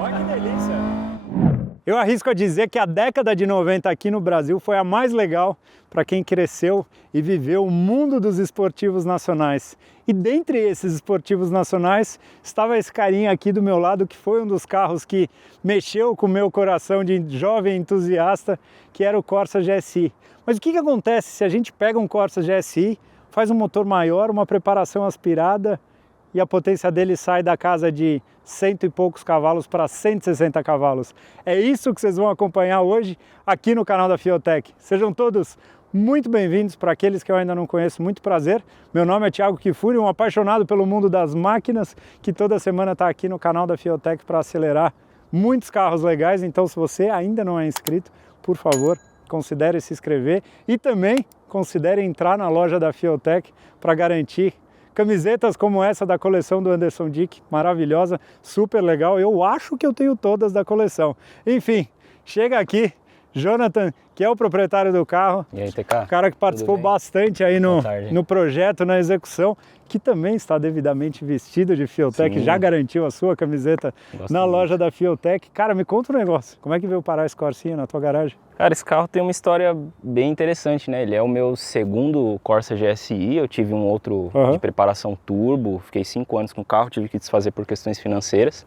Olha que delícia! Eu arrisco a dizer que a década de 90 aqui no Brasil foi a mais legal para quem cresceu e viveu o mundo dos esportivos nacionais. E dentre esses esportivos nacionais estava esse carinha aqui do meu lado, que foi um dos carros que mexeu com o meu coração de jovem entusiasta, que era o Corsa GSI. Mas o que acontece se a gente pega um Corsa GSI, faz um motor maior, uma preparação aspirada e a potência dele sai da casa de 100 e poucos cavalos para 160 cavalos? É isso que vocês vão acompanhar hoje aqui no canal da Fiotech. Sejam todos muito bem-vindos. Para aqueles que eu ainda não conheço, muito prazer. Meu nome é Thiago Kifuri, um apaixonado pelo mundo das máquinas, que toda semana está aqui no canal da Fiotech para acelerar muitos carros legais. Então, se você ainda não é inscrito, por favor, considere se inscrever e também considere entrar na loja da Fiotech para garantir camisetas como essa da coleção do Anderson Dick, maravilhosa, super legal. Eu acho que eu tenho todas da coleção. Enfim, chega aqui, Jonathan, que é o proprietário do carro. E aí, TK? Cara que participou bastante aí no projeto, na execução, que também está devidamente vestido de Fiotech. Sim. Já garantiu a sua camiseta na loja da Fiotech. Cara, me conta um negócio, como é que veio parar esse Corsinha na tua garagem? Cara, esse carro tem uma história bem interessante, né? Ele é o meu segundo Corsa GSI, eu tive um outro de preparação turbo, fiquei 5 anos com o carro, tive que desfazer por questões financeiras.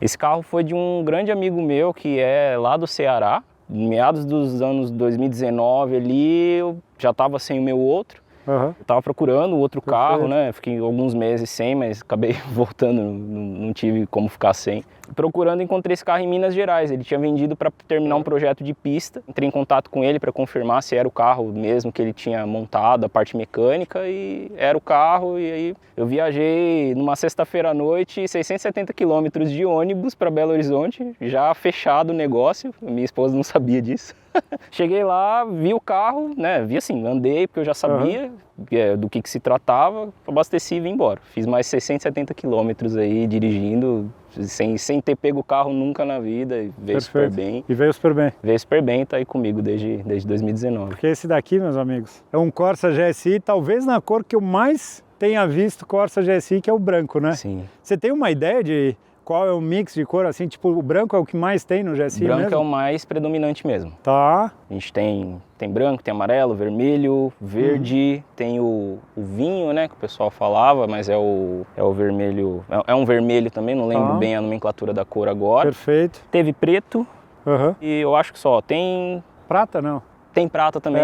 Esse carro foi de um grande amigo meu que é lá do Ceará. Em meados dos anos 2019 ali, eu já estava sem o meu outro. Eu estava procurando outro carro, né? Fiquei alguns meses sem, mas acabei voltando, não tive como ficar sem. Procurando, encontrei esse carro em Minas Gerais. Ele tinha vendido para terminar um projeto de pista. Entrei em contato com ele para confirmar se era o carro mesmo que ele tinha montado, a parte mecânica, e era o carro. E aí eu viajei numa sexta-feira à noite, 670 quilômetros de ônibus para Belo Horizonte, já fechado o negócio. Minha esposa não sabia disso. Cheguei lá, vi o carro, né? Vi assim, andei porque eu já sabia do que se tratava, abasteci e vim embora. Fiz mais 670 quilômetros aí dirigindo, sem ter pego o carro nunca na vida, e veio super bem. E veio super bem. Veio super bem, tá aí comigo desde 2019. Porque esse daqui, meus amigos, é um Corsa GSI, talvez na cor que eu mais tenha visto Corsa GSI, que é o branco, né? Sim. Você tem uma ideia de qual é o mix de cor, assim, tipo, o branco é o que mais tem no GSI mesmo? Branco é o mais predominante mesmo. Tá. A gente tem branco, tem amarelo, vermelho, verde, tem o vinho, né, que o pessoal falava, mas é o vermelho, é um vermelho também, não lembro bem a nomenclatura da cor agora. Perfeito. Teve preto, e eu acho que só, tem... Prata não? Tem prata também,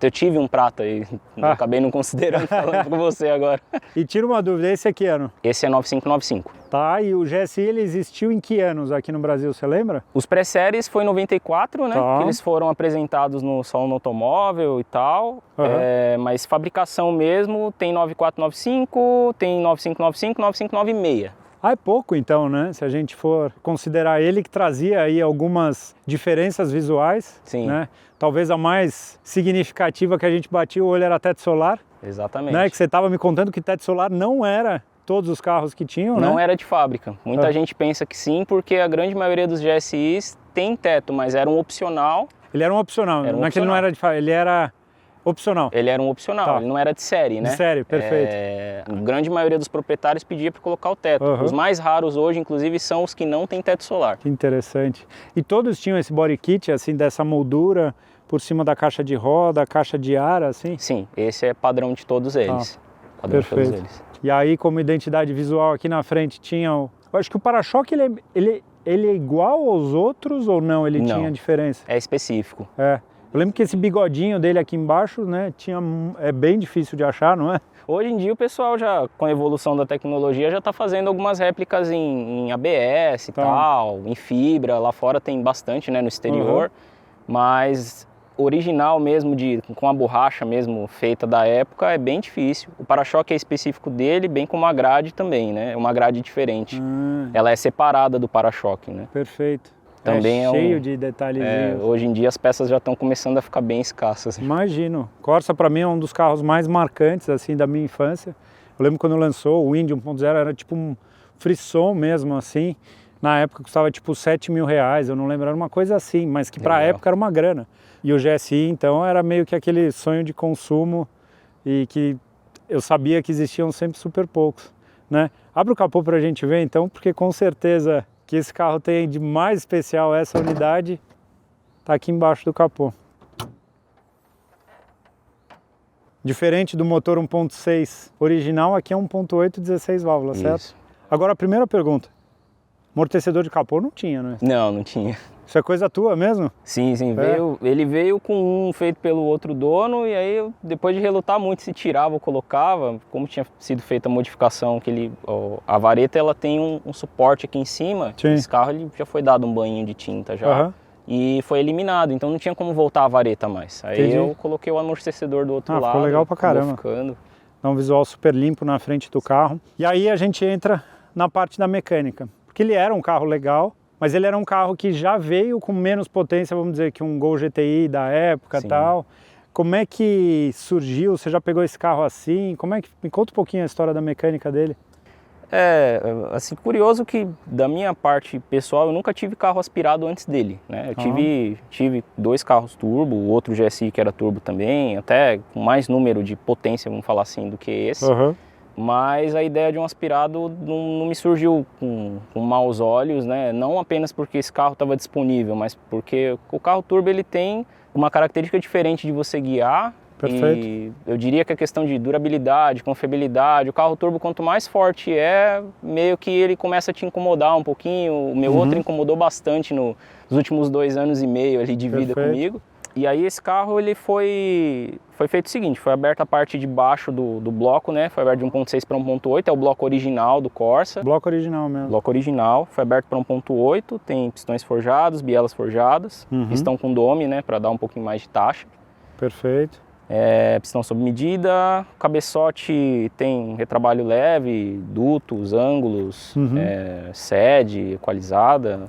eu tive um prata e acabei não considerando, falando com você agora. E tira uma dúvida, esse é que ano? Esse é 9595. Tá, e o GSI ele existiu em que anos aqui no Brasil, você lembra? Os pré-séries foi em 94, né? Que eles foram apresentados no Salão do Automóvel e tal, mas fabricação mesmo tem 9495, tem 9595, 9596. Ah, é pouco então, né? Se a gente for considerar ele, que trazia aí algumas diferenças visuais. Sim. Né? Talvez a mais significativa que a gente batia o olho era teto solar. Exatamente. Né? Que você estava me contando que teto solar não era todos os carros que tinham, Não né? era de fábrica. Muita gente pensa que sim, porque a grande maioria dos GSIs tem teto, mas era um opcional. Ele era um opcional, não é que ele não era de fábrica, ele era opcional. Ele era um opcional, ele não era de série, né? De série, perfeito. A grande maioria dos proprietários pedia para colocar o teto. Os mais raros hoje, inclusive, são os que não têm teto solar. Que interessante. E todos tinham esse body kit, assim, dessa moldura por cima da caixa de roda, caiha de ar, assim? Sim, esse é padrão de todos eles. Padrão Perfeito. De todos eles. E aí, como identidade visual aqui na frente, tinha eu acho que o para-choque ele é igual aos outros ou não? Ele tinha diferença? É específico. Eu lembro que esse bigodinho dele aqui embaixo, né, é bem difícil de achar, não é? Hoje em dia o pessoal já, com a evolução da tecnologia, já está fazendo algumas réplicas em ABS e tal, em fibra. Lá fora tem bastante, né, no exterior. Mas original mesmo, com a borracha mesmo feita da época, é bem difícil. O para-choque é específico dele, bem como a grade também, né? É uma grade diferente. Ela é separada do para-choque, né? Perfeito. Também cheio de detalhezinhos. Hoje em dia as peças já estão começando a ficar bem escassas. Imagino. Corsa para mim é um dos carros mais marcantes assim da minha infância. Eu lembro quando lançou o Indy 1.0, era tipo um frisson mesmo assim. Na época custava tipo R$7.000, eu não lembro, era uma coisa assim, mas que para a época era uma grana. E o GSI então era meio que aquele sonho de consumo e que eu sabia que existiam sempre super poucos. né? Abre o capô para a gente ver então, porque com certeza que esse carro tem de mais especial essa unidade, tá aqui embaixo do capô. Diferente do motor 1.6 original, aqui é 1.8 16 válvulas, Isso. certo? Agora a primeira pergunta, amortecedor de capô não tinha, né? Não tinha. Isso é coisa tua mesmo? Sim, ele veio com um feito pelo outro dono e aí depois de relutar muito se tirava ou colocava, como tinha sido feita a modificação, a vareta ela tem um suporte aqui em cima, Sim. Esse carro ele já foi dado um banho de tinta já. E foi eliminado, então não tinha como voltar a vareta mais. Aí Entendi. eu coloquei o amortecedor do outro lado. Ficou legal pra caramba. Dá um visual super limpo na frente do carro. E aí a gente entra na parte da mecânica. Porque ele era um carro legal, mas ele era um carro que já veio com menos potência, vamos dizer, que um Gol GTI da época e tal. Como é que surgiu? Você já pegou esse carro assim? Me conta um pouquinho a história da mecânica dele. Assim, curioso que da minha parte pessoal eu nunca tive carro aspirado antes dele, né? Eu tive 2 carros turbo, o outro GSI que era turbo também, até com mais número de potência, vamos falar assim, do que esse. Mas a ideia de um aspirado não me surgiu com maus olhos, né? Não apenas porque esse carro estava disponível, mas porque o carro turbo ele tem uma característica diferente de você guiar. Perfeito. E eu diria que a questão de durabilidade, confiabilidade, o carro turbo quanto mais forte meio que ele começa a te incomodar um pouquinho. O meu outro incomodou bastante nos últimos 2 anos e meio ali de vida comigo. E aí esse carro ele foi feito o seguinte, foi aberta a parte de baixo do bloco, né? Foi aberto de 1.6 para 1.8, é o bloco original do Corsa. Bloco original mesmo. Bloco original, foi aberto para 1.8, tem pistões forjados, bielas forjadas, pistão com dome, né? Para dar um pouquinho mais de taxa. Perfeito. Pistão sob medida, cabeçote tem retrabalho leve, dutos, ângulos, sede equalizada,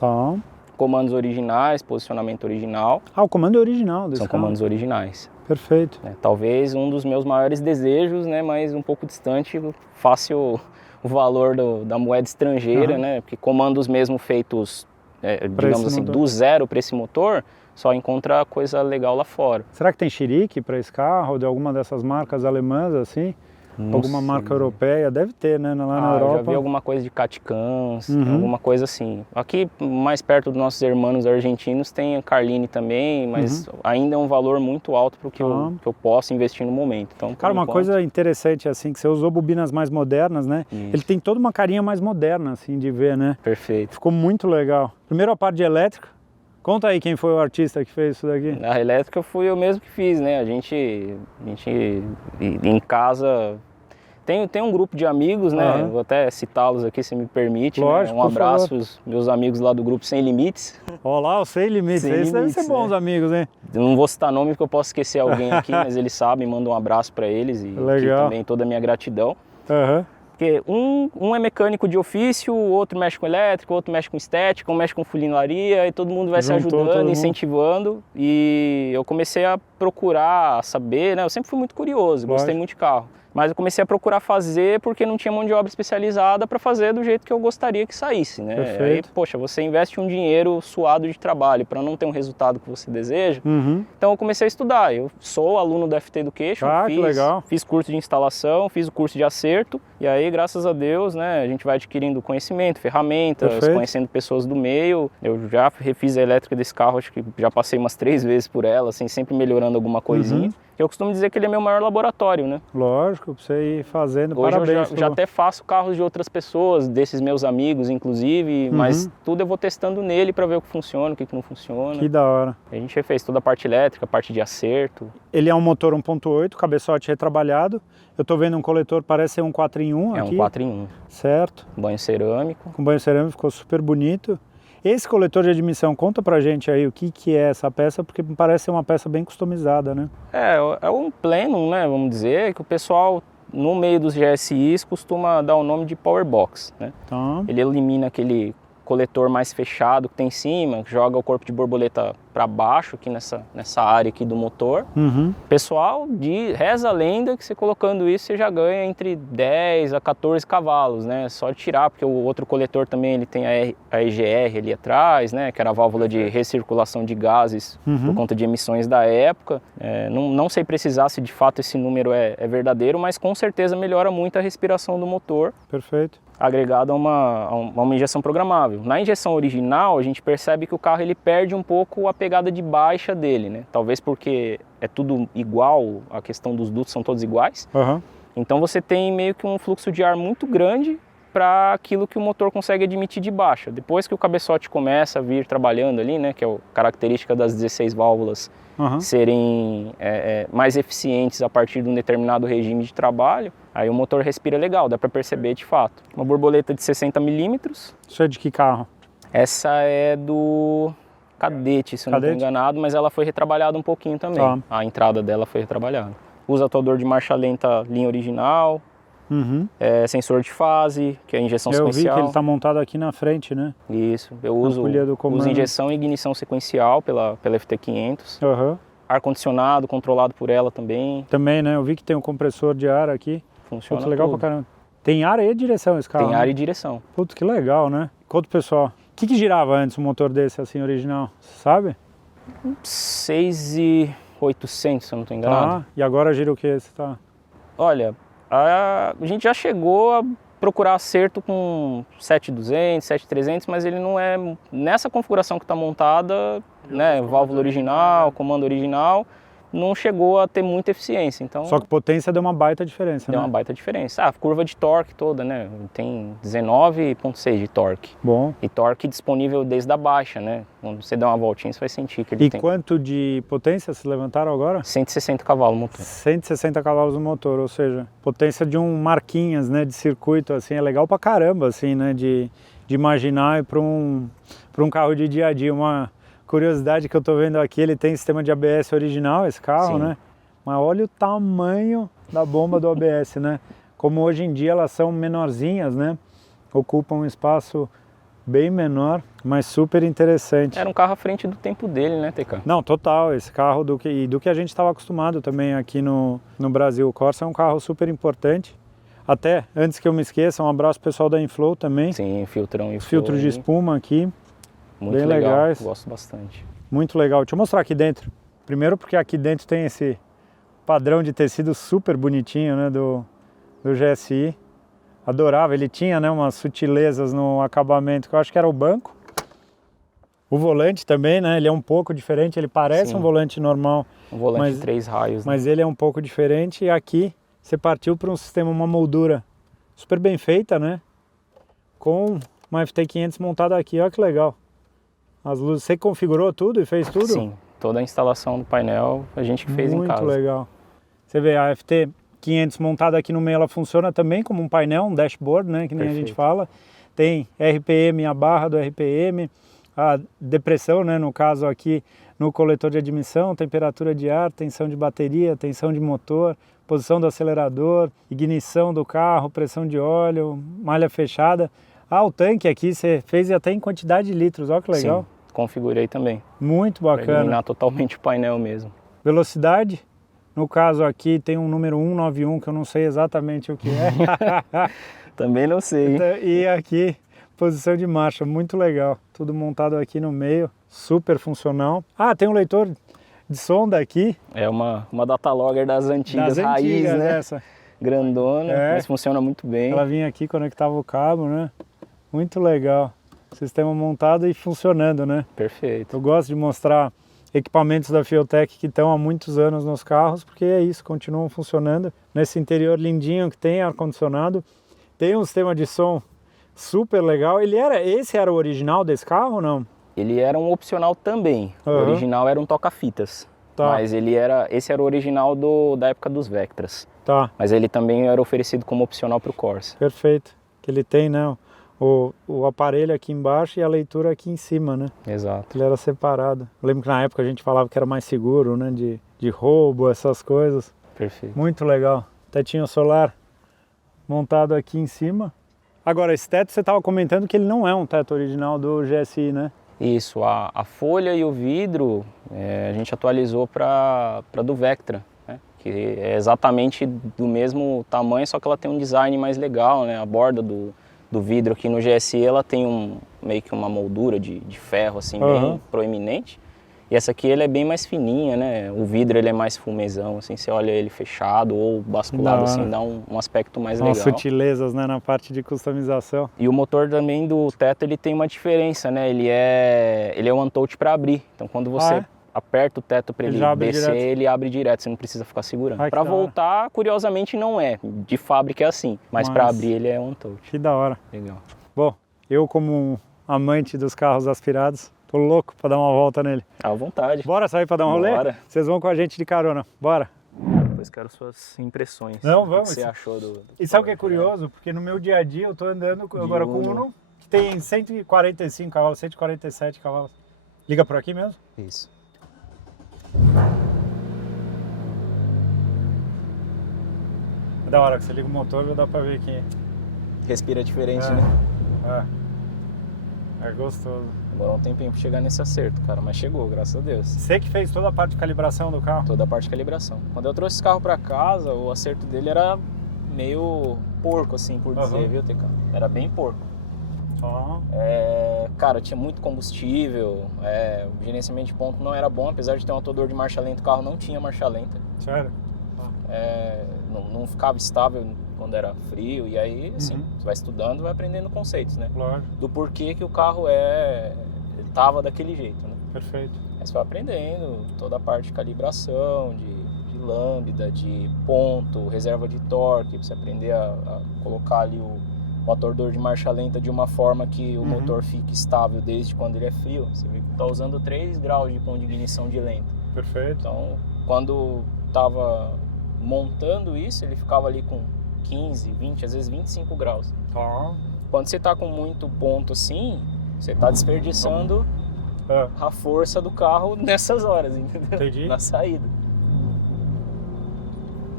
comandos originais, posicionamento original. O comando é original desse São carro. comandos originais. Perfeito. Talvez um dos meus maiores desejos, né, mas um pouco distante, face o valor da moeda estrangeira, né, porque comandos mesmo feitos, digamos assim, do zero para esse motor, só encontra coisa legal lá fora. Será que tem chirique para esse carro, de alguma dessas marcas alemãs assim? Alguma marca europeia? Deve ter, né? Lá na Europa. Eu já vi alguma coisa de Caticans, alguma coisa assim. Aqui, mais perto dos nossos irmãos argentinos, tem a Carlini também, mas ainda é um valor muito alto para o que eu posso investir no momento. Então, cara, uma coisa interessante assim, que você usou bobinas mais modernas, né? Isso. Ele tem toda uma carinha mais moderna, assim, de ver, né? Perfeito. Ficou muito legal. Primeiro a parte de elétrica. Conta aí quem foi o artista que fez isso daqui. A elétrica fui eu mesmo que fiz, né? A gente em casa tem um grupo de amigos, né? Vou até citá-los aqui, se me permite. Lógico, né? Um abraço aos meus amigos lá do grupo Sem Limites. Olá, o Sem Limites. Esses devem ser bons amigos, hein? Eu não vou citar nome porque eu posso esquecer alguém aqui, mas eles sabem, mando um abraço para eles e também toda a minha gratidão. Porque um é mecânico de ofício, o outro mexe com elétrico, o outro mexe com estética, um mexe com funilaria e todo mundo vai se ajudando, incentivando. E eu comecei a procurar saber, né? Eu sempre fui muito curioso, gostei muito de carro. Mas eu comecei a procurar fazer porque não tinha mão de obra especializada para fazer do jeito que eu gostaria que saísse, né? Aí, poxa, você investe um dinheiro suado de trabalho para não ter um resultado que você deseja. Então eu comecei a estudar. Eu sou aluno da FT Education, fiz curso de instalação, fiz o curso de acerto. E aí, graças a Deus, né, a gente vai adquirindo conhecimento, ferramentas, conhecendo pessoas do meio. Eu já refiz a elétrica desse carro, acho que já passei umas 3 vezes por ela, assim, sempre melhorando alguma coisinha. Eu costumo dizer que ele é meu maior laboratório, né? Lógico, pra você ir fazendo. Hoje parabéns. Eu já até faço carros de outras pessoas, desses meus amigos, inclusive, mas tudo eu vou testando nele para ver o que funciona, o que não funciona. Que da hora. A gente refez toda a parte elétrica, a parte de acerto. Ele é um motor 1.8, cabeçote retrabalhado. Eu tô vendo um coletor, parece ser um 4x1 aqui. É um 4x1. Certo. Banho cerâmico. Com banho cerâmico, ficou super bonito. Esse coletor de admissão, conta pra gente aí o que é essa peça, porque me parece ser uma peça bem customizada, né? É um plenum, né, vamos dizer, que o pessoal no meio dos GSIs costuma dar o nome de Power Box, né? Ele elimina aquele coletor mais fechado que tem em cima, que joga o corpo de borboleta para baixo aqui nessa área aqui do motor. Pessoal, reza a lenda que você colocando isso você já ganha entre 10 a 14 cavalos, né? Só de tirar, porque o outro coletor também ele tem a EGR ali atrás, né? Que era a válvula de recirculação de gases por conta de emissões da época. Não sei precisar se de fato esse número é verdadeiro, mas com certeza melhora muito a respiração do motor. Perfeito. Agregado a uma injeção programável. Na injeção original, a gente percebe que o carro ele perde um pouco a pegada de baixa dele, né? Talvez porque é tudo igual, a questão dos dutos são todos iguais. Então você tem meio que um fluxo de ar muito grande para aquilo que o motor consegue admitir de baixa. Depois que o cabeçote começa a vir trabalhando ali, né? Que é a característica das 16 válvulas serem mais eficientes a partir de um determinado regime de trabalho, aí o motor respira legal, dá para perceber de fato. Uma borboleta de 60 milímetros. Isso é de que carro? Essa é do Cadete, se eu não estou enganado, mas ela foi retrabalhada um pouquinho também. A entrada dela foi retrabalhada. Usa atuador de marcha lenta linha original, sensor de fase, que é a injeção sequencial. Eu vi que ele está montado aqui na frente, né? Isso, eu uso injeção e ignição sequencial pela FT500. Ar-condicionado, controlado por ela também. Também, né? Eu vi que tem um compressor de ar aqui. Funciona legal tudo. pra caramba. Tem ar e direção esse carro, Tem ar e direção. Putz, que legal, né? Conta pro pessoal. O que girava antes um motor desse, assim, original? Você sabe? 6.800, se eu não estou enganado. E agora gira o que? Olha, a gente já chegou a procurar acerto com 7.200, 7.300, mas ele não é... Nessa configuração que está montada, né, válvula original, comando original, não chegou a ter muita eficiência. Então, só que potência deu uma baita diferença, deu uma baita diferença. A curva de torque toda, né? Tem 19,6 de torque. Bom. E torque disponível desde a baixa, né? Quando você dá uma voltinha, você vai sentir que ele tem. E quanto de potência se levantaram agora? 160 cavalos no motor. 160 cavalos no motor, ou seja, potência de um Marquinhas, né? De circuito, assim, é legal pra caramba, assim, né? De imaginar para um carro de dia a dia. Uma curiosidade que eu tô vendo aqui, ele tem sistema de ABS original, esse carro, né? Mas olha o tamanho da bomba do ABS, né? Como hoje em dia elas são menorzinhas, né? Ocupam um espaço bem menor, mas super interessante. Era um carro à frente do tempo dele, né, TK? Não, total. Esse carro do que a gente estava acostumado também aqui no Brasil. O Corsa é um carro super importante. Até, antes que eu me esqueça, um abraço pessoal da Inflow também. Sim, filtrão e filtros de espuma aqui. Muito bem legal, legais. Gosto bastante. Muito legal. Deixa eu mostrar aqui dentro. Primeiro porque aqui dentro tem esse padrão de tecido super bonitinho, né, do GSI. Adorável. Ele tinha, né, umas sutilezas no acabamento, que eu acho que era o banco. O volante também, né, ele é um pouco diferente. Ele parece um volante normal. Um volante de 3 raios. Mas ele é um pouco diferente. E aqui você partiu para um sistema, uma moldura super bem feita, né, com uma FT500 montada aqui. Olha que legal. As luzes, você configurou tudo e fez tudo? Sim, toda a instalação do painel a gente que fez em casa. Muito legal. Você vê a FT500 montada aqui no meio, ela funciona também como um painel, um dashboard, né, que nem a gente fala. Tem RPM, a barra do RPM, a depressão, né, no caso aqui no coletor de admissão, temperatura de ar, tensão de bateria, tensão de motor, posição do acelerador, ignição do carro, pressão de óleo, malha fechada. O tanque aqui você fez até em quantidade de litros, olha que legal. Sim, configurei também. Muito bacana. Para iluminar totalmente o painel mesmo. Velocidade, no caso aqui tem um número 191 que eu não sei exatamente o que é. Também não sei. E aqui, posição de marcha, muito legal. Tudo montado aqui no meio, super funcional. Tem um leitor de sonda aqui. É uma datalogger das antigas, raiz, né? Essa. Grandona, mas funciona muito bem. Ela vinha aqui, conectava o cabo, né? Muito legal. Sistema montado e funcionando, né? Perfeito. Eu gosto de mostrar equipamentos da Fiotec que estão há muitos anos nos carros, porque é isso, continuam funcionando. Nesse interior lindinho que tem ar-condicionado. Tem um sistema de som super legal. Esse era o original desse carro ou não? Ele era um opcional também. O original era um toca-fitas. Mas esse era o original da época dos Vectras. Mas ele também era oferecido como opcional para o Corsa. Perfeito. Que ele tem, né, o aparelho aqui embaixo e a leitura aqui em cima, né? Exato. Ele era separado. Eu lembro que na época a gente falava que era mais seguro, né, de roubo, essas coisas. Perfeito. Muito legal. Tetinho solar montado aqui em cima. Agora, esse teto você estava comentando que ele não é um teto original do GSI, né? Isso, a folha e o vidro a gente atualizou para do Vectra, né? Que é exatamente do mesmo tamanho, só que ela tem um design mais legal, né? A borda do vidro aqui no GSI ela tem meio que uma moldura de ferro assim, bem proeminente. E essa aqui ele é bem mais fininha, né? O vidro ele é mais fumezão, assim, você olha ele fechado ou basculado assim, dá um aspecto mais legal. Umas sutilezas, né, na parte de customização. E o motor também do teto ele tem uma diferença, né? Ele é um untouch para abrir. Então quando você aperta o teto para ele descer, ele abre direto, você não precisa ficar segurando. Para voltar, curiosamente não é. De fábrica é assim, mas para abrir ele é untouch. Que da hora. Legal. Bom, eu como um amante dos carros aspirados, tô louco para dar uma volta nele. À vontade. Bora sair para dar um rolê? Bora. Vocês vão com a gente de carona. Bora. Depois quero suas impressões. Não, vamos. O que você achou do E sabe o que é curioso? Porque no meu dia a dia eu tô andando agora com um Uno que tem 145 cavalos, 147 cavalos. Liga por aqui mesmo? Isso. É da hora que você liga o motor, já dá pra ver que respira diferente, né? É gostoso. Demorou um tempinho pra chegar nesse acerto, cara, mas chegou, graças a Deus. Você que fez toda a parte de calibração do carro? Toda a parte de calibração. Quando eu trouxe esse carro pra casa, o acerto dele era meio porco, assim, por dizer, viu, TK? Era bem porco. Cara, tinha muito combustível, o gerenciamento de ponto não era bom, apesar de ter um motor de marcha lenta, o carro não tinha marcha lenta. Sério? Não ficava estável quando era frio, e aí, assim, você vai estudando, vai aprendendo conceitos, né? Claro. Do porquê que o carro tava daquele jeito, né? Perfeito. Aí você vai aprendendo toda a parte de calibração, de lambda, de ponto, reserva de torque, pra você aprender a colocar ali o atordor de marcha lenta de uma forma que o motor fique estável desde quando ele é frio. Você vê que tá usando 3 graus de ponto de ignição de lenta. Perfeito. Então, quando tava montando isso, ele ficava ali com 15, 20, às vezes 25 graus. Quando você tá com muito ponto assim, você tá desperdiçando a força do carro nessas horas, entendeu? Entendi. Na saída.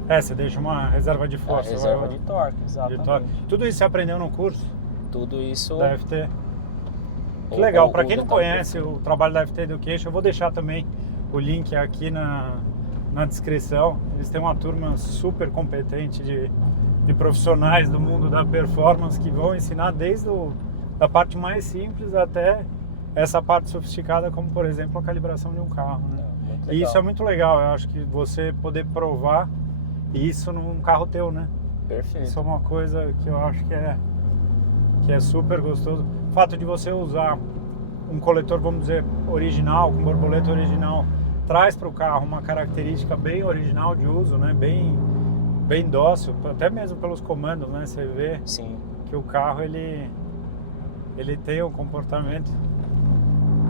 Você deixa uma reserva de força. Reserva de torque, exatamente. Tudo isso você aprendeu no curso? Tudo isso... Deve ter. Que legal, para quem não conhece o trabalho da FT Education, eu vou deixar também o link aqui na descrição. Eles têm uma turma super competente de profissionais do mundo da performance que vão ensinar desde da parte mais simples até essa parte sofisticada, como por exemplo a calibração de um carro, né? E isso é muito legal, eu acho que você poder provar isso num carro teu, né? Perfeito. Isso é uma coisa que eu acho que é super gostoso. O fato de você usar um coletor, vamos dizer, original, com borboleta original, traz para o carro uma característica bem original de uso, né? Bem dócil, até mesmo pelos comandos, né? Você vê que o carro ele tem um comportamento,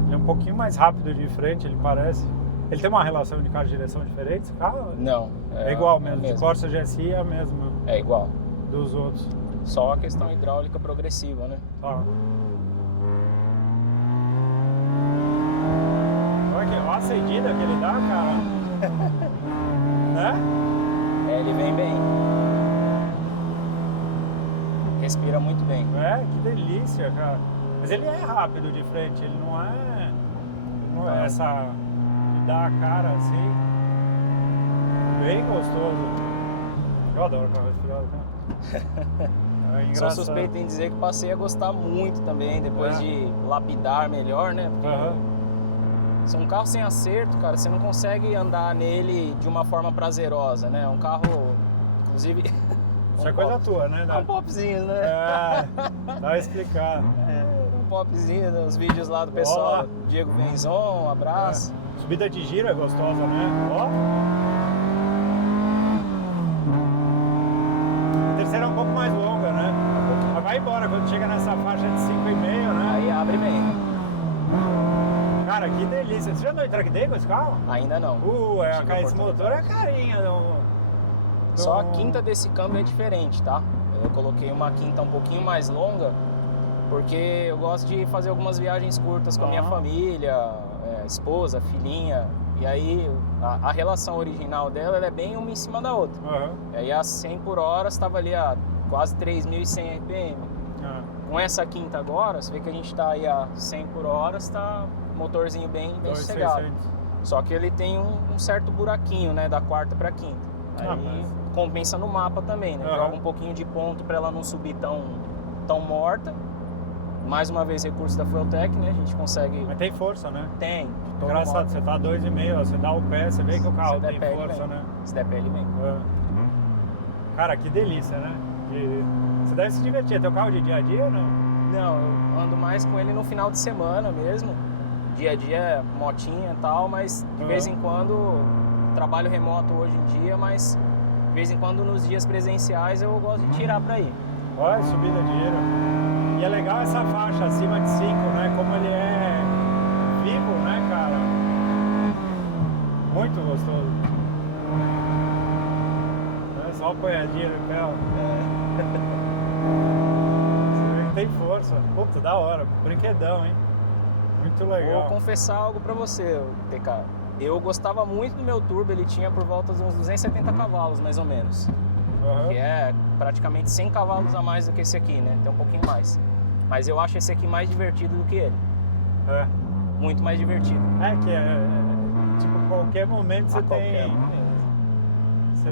ele é um pouquinho mais rápido de frente, ele parece. Ele tem uma relação de carro de direção diferente, esse carro? Não. É igual mesmo, de Corsa GSI é a mesma. É igual. Dos outros. Só a questão hidráulica progressiva, né? Olha a acendida que ele dá, cara. Né? Ele vem bem. Respira muito bem. Que delícia, cara. Mas ele é rápido de frente, ele não é essa... dá a cara assim, bem gostoso. Eu adoro carro respirado, né? Sou suspeito em dizer que passei a gostar muito também, depois de lapidar melhor, né? Se um carro sem acerto, cara, você não consegue andar nele de uma forma prazerosa, né? Um carro, inclusive... Isso é coisa tua, né? Um popzinho, né? Dá pra explicar. Um popzinho, nos vídeos lá do pessoal. Diego Benzon, um abraço. Subida de giro é gostosa, né? A terceira é um pouco mais longa, né? Mas vai embora, quando chega nessa faixa de 5,5, né? Aí abre bem. Cara, que delícia. Você já andou em track day com esse carro? Ainda não. Esse motor é carinha. Só a quinta desse câmbio é diferente, tá? Eu coloquei uma quinta um pouquinho mais longa, porque eu gosto de fazer algumas viagens curtas com a minha família, esposa, filhinha. E aí a relação original dela ela é bem uma em cima da outra. E aí a 100 por hora estava ali a quase 3.100 RPM. Com essa quinta agora, você vê que a gente tá aí a 100 por hora, está motorzinho bem sossegado. Só que ele tem um certo buraquinho, né, da quarta para quinta. Aí compensa no mapa também, né? Joga um pouquinho de ponto para ela não subir tão morta. Mais uma vez, recurso da Fueltech, né? A gente consegue... Mas tem força, né? Tem. Engraçado, você tá 2,5, você dá o pé, você vê que o carro tem força, né? Se der pé, ele vem. Cara, que delícia, né? Você deve se divertir. É teu carro de dia a dia ou não? Não, eu ando mais com ele no final de semana mesmo. Dia a dia, motinha e tal, mas de vez em quando, trabalho remoto hoje em dia, mas de vez em quando nos dias presenciais eu gosto de tirar pra ir. Olha, subida de giro. E é legal essa faixa acima de 5, né? Como ele é vivo, né, cara? Muito gostoso. É só apoiadinha no carro. Você vê que tem força. Puta, da hora. Brinquedão, hein? Muito legal. Vou confessar algo pra você, TK. Eu gostava muito do meu turbo, ele tinha por volta de uns 270 cavalos, mais ou menos. Que é praticamente 100 cavalos a mais do que esse aqui, né? Tem um pouquinho mais. Mas eu acho esse aqui mais divertido do que ele. Muito mais divertido. Tipo, qualquer momento você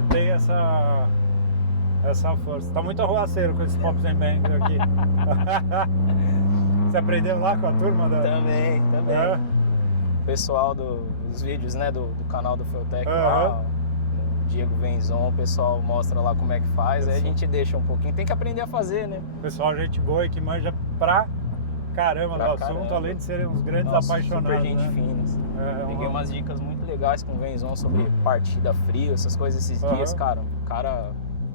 tem essa força. Tá muito arruaceiro com esses pops and bangs aqui. Você aprendeu lá com a turma da... Também. O pessoal dos vídeos, né, do canal do Fueltech lá, o Diego Venzon, o pessoal mostra lá como é que faz, aí a gente deixa um pouquinho. Tem que aprender a fazer, né? Pessoal, gente boa e que manja pra caramba do assunto, além de serem uns grandes apaixonados. Super gente finas. Peguei umas dicas muito legais com o Venzon sobre partida frio, essas coisas esses dias, cara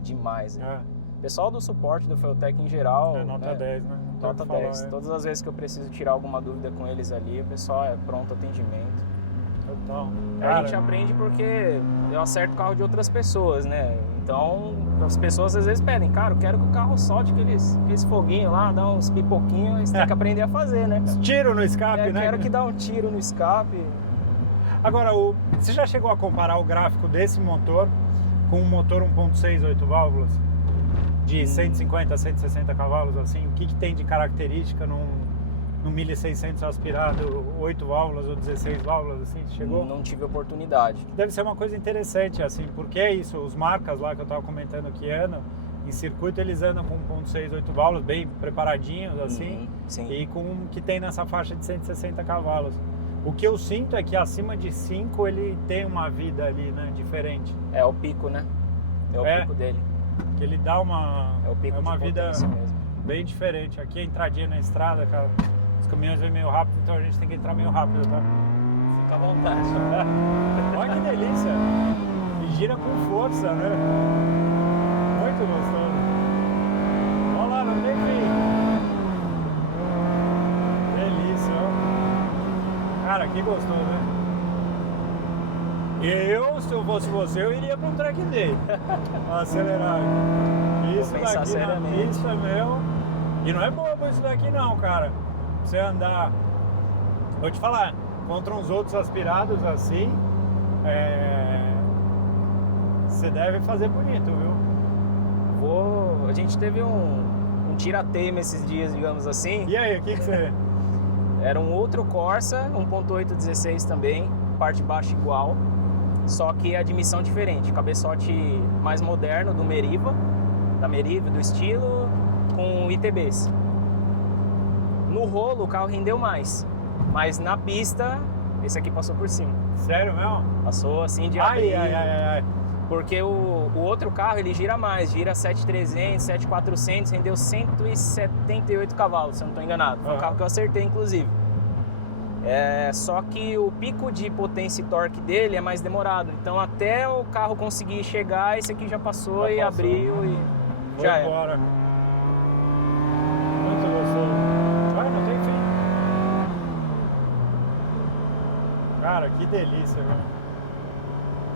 demais. Né? Pessoal do suporte do Fueltech em geral. Nota 10, né? Nota 10. Todas as vezes que eu preciso tirar alguma dúvida com eles ali, o pessoal é pronto atendimento. Total. A gente aprende porque eu acerto o carro de outras pessoas, né? Então, as pessoas às vezes pedem, cara, eu quero que o carro solte aqueles foguinhos lá, dá uns pipoquinhos, aí você tem que aprender a fazer, né? Tiro no escape, né? Quero que dá um tiro no escape. Agora, você já chegou a comparar o gráfico desse motor com um motor 1.6 8 válvulas? De 150 a 160 cavalos, assim? O que tem de característica num 1600 aspirado, 8 válvulas ou 16 válvulas, assim? Chegou? Não tive oportunidade. Deve ser uma coisa interessante, assim, porque é isso, os marcas lá que eu tava comentando que andam, em circuito eles andam com 1.6 8 válvulas, bem preparadinhos, assim, e com o que tem nessa faixa de 160 cavalos. O que eu sinto é que acima de 5 ele tem uma vida ali, né, diferente. É o pico, né? É o pico dele. Que ele dá uma vida mesmo. bem diferente. Aqui a entradinha na estrada, cara, os caminhões vêm meio rápido, então a gente tem que entrar meio rápido, tá? Fica à vontade. Olha que delícia! E gira com força, né? Muito gostoso. Vamos lá, não tem fim. Delícia, ó. Cara, que gostoso, né? Se eu fosse você, eu iria para um track day. Acelerar. Isso daqui na pista, meu. E não é bobo isso daqui não, cara. Você andar, vou te falar, contra uns outros aspirados assim, você deve fazer bonito, viu? A gente teve um tirateima esses dias, digamos assim. E aí, o que você... Era um outro Corsa, 1.8 16 também, parte baixa igual. Só que a admissão diferente, cabeçote mais moderno do Meriva, do estilo, com ITBs. No rolo o carro rendeu mais, mas na pista esse aqui passou por cima. Sério mesmo? Passou assim de abrir. Porque o outro carro ele gira mais, gira 7.300, 7.400, rendeu 178 cavalos, se eu não estou enganado. Foi um carro que eu acertei inclusive. Só que o pico de potência e torque dele é mais demorado. Então até o carro conseguir chegar, esse aqui já passou e abriu e foi já embora. Muito gostoso. Não tem fim. Cara, que delícia, velho.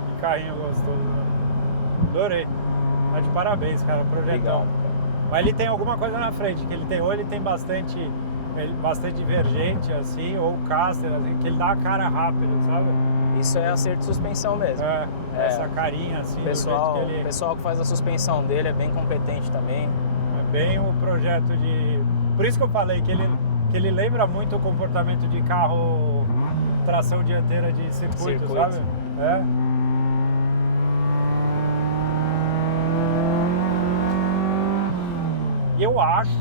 Que carrinho gostoso, né? Adorei. Tá de parabéns, cara, projetão. Legal. Mas ele tem alguma coisa na frente, que ele tem bastante divergente, assim, ou caster, assim, que ele dá a cara rápido, sabe? Isso é acerto de suspensão mesmo. Essa carinha, assim, o pessoal que faz a suspensão dele é bem competente também. bem o projeto de... Por isso que eu falei que ele lembra muito o comportamento de carro tração dianteira de circuito. Sabe? É. E eu acho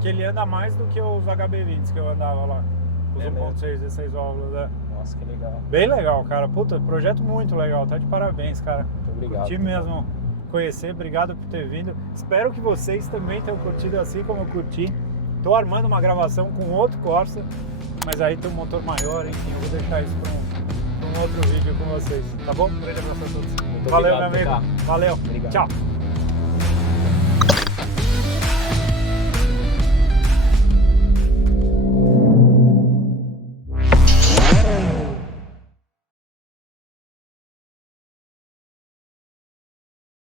que ele anda mais do que os HB20s que eu andava lá. Os 1.6, 16 válvulas, né? Nossa, que legal. Bem legal, cara. Puta, projeto muito legal. Tá de parabéns, cara. Muito obrigado. Curti mesmo conhecer. Obrigado por ter vindo. Espero que vocês também tenham curtido assim como eu curti. Tô armando uma gravação com outro Corsa, mas aí tem um motor maior, enfim. Eu vou deixar isso para um outro vídeo com vocês, tá bom? Um grande abraço a todos. Muito Valeu, obrigado, meu amigo. PK. Valeu. Obrigado. Tchau.